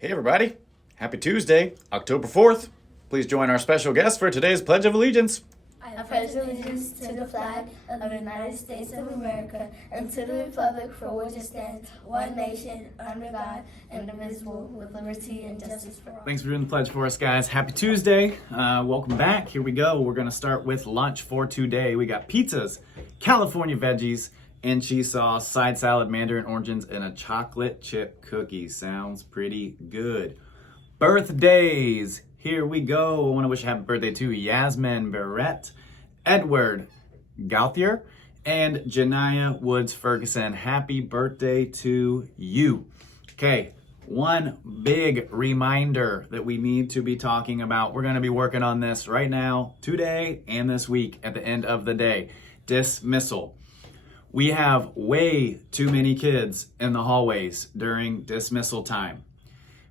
Hey everybody, happy Tuesday, October 4th. Please join our special guest for today's Pledge of Allegiance. I pledge allegiance to the flag of the United States of America and to the republic for which it stands, one nation, under God, indivisible, with liberty and justice for all. Thanks for doing the pledge for us, guys. Happy Tuesday. Welcome back. Here we go. We're going to start with lunch for today. We got pizzas, California veggies, and cheese sauce, side salad, mandarin oranges, and a chocolate chip cookie. Sounds pretty good. Birthdays. Here we go. I want to wish a happy birthday to Yasmin Barrett, Edward Gauthier, and Janiyah Woods Ferguson. Happy birthday to you. Okay, one big reminder that we need to be talking about. We're going to be working on this right now, today, and this week at the end of the day. Dismissal. We have way too many kids in the hallways during dismissal time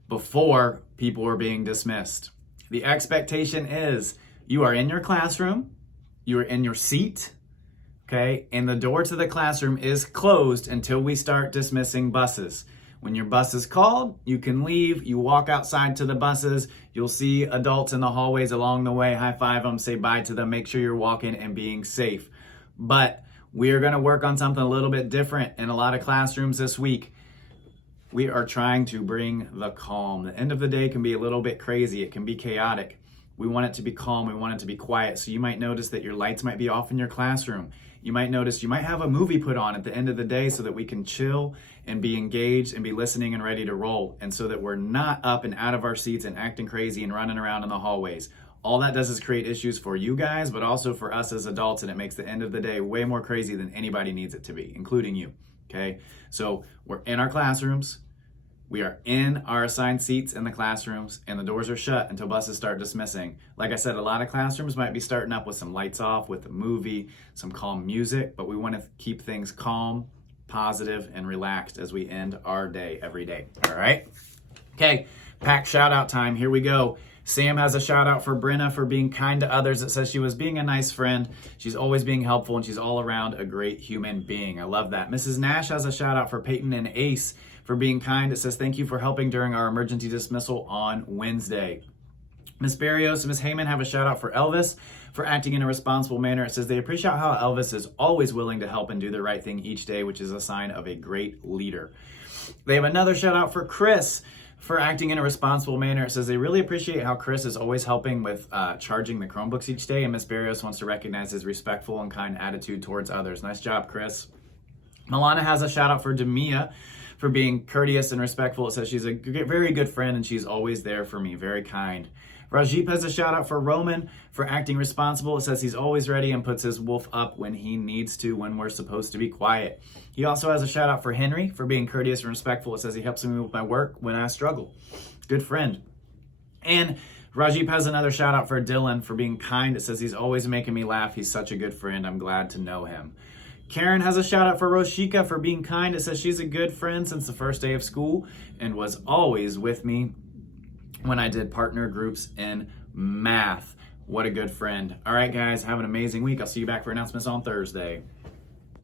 before people are being dismissed. The expectation is you are in your classroom, you are in your seat, okay, and the door to the classroom is closed until we start dismissing buses. When your bus is called, you can leave, you walk outside to the buses, you'll see adults in the hallways along the way, high five them, say bye to them, make sure you're walking and being safe. But we are going to work on something a little bit different in a lot of classrooms this week. We are trying to bring the calm. The end of the day can be a little bit crazy. It can be chaotic. We want it to be calm. We want it to be quiet. So you might notice that your lights might be off in your classroom. You might notice you might have a movie put on at the end of the day so that we can chill and be engaged and be listening and ready to roll. And so that we're not up and out of our seats and acting crazy and running around in the hallways. All that does is create issues for you guys, but also for us as adults, and it makes the end of the day way more crazy than anybody needs it to be, including you, okay? So we're in our classrooms, we are in our assigned seats in the classrooms, and the doors are shut until buses start dismissing. Like I said, a lot of classrooms might be starting up with some lights off, with a movie, some calm music, but we want to keep things calm, positive, and relaxed as we end our day every day, all right? Okay, pack shout out time, here we go. Sam has a shout out for Brenna for being kind to others. It says she was being a nice friend. She's always being helpful and she's all around a great human being. I love that. Mrs. Nash has a shout out for Peyton and Ace for being kind. It says thank you for helping during our emergency dismissal on Wednesday. Miss Barrios and Miss Heyman have a shout out for Elvis for acting in a responsible manner. It says they appreciate how Elvis is always willing to help and do the right thing each day, which is a sign of a great leader. They have another shout out for Chris for acting in a responsible manner. It says they really appreciate how Chris is always helping with charging the Chromebooks each day, and Miss Barrios wants to recognize his respectful and kind attitude towards others. Nice job, Chris. Milana has a shout out for Demia for being courteous and respectful. It says she's a very good friend and she's always there for me, very kind. Rajip has a shout out for Roman for acting responsible. It says he's always ready and puts his wolf up when he needs to, when we're supposed to be quiet. He also has a shout out for Henry for being courteous and respectful. It says he helps me with my work when I struggle. Good friend. And Rajip has another shout out for Dylan for being kind. It says he's always making me laugh. He's such a good friend. I'm glad to know him. Karen has a shout out for Roshika for being kind. It says she's a good friend since the first day of school and was always with me when I did partner groups in math. What a good friend. All right, guys, have an amazing week. I'll see you back for announcements on Thursday.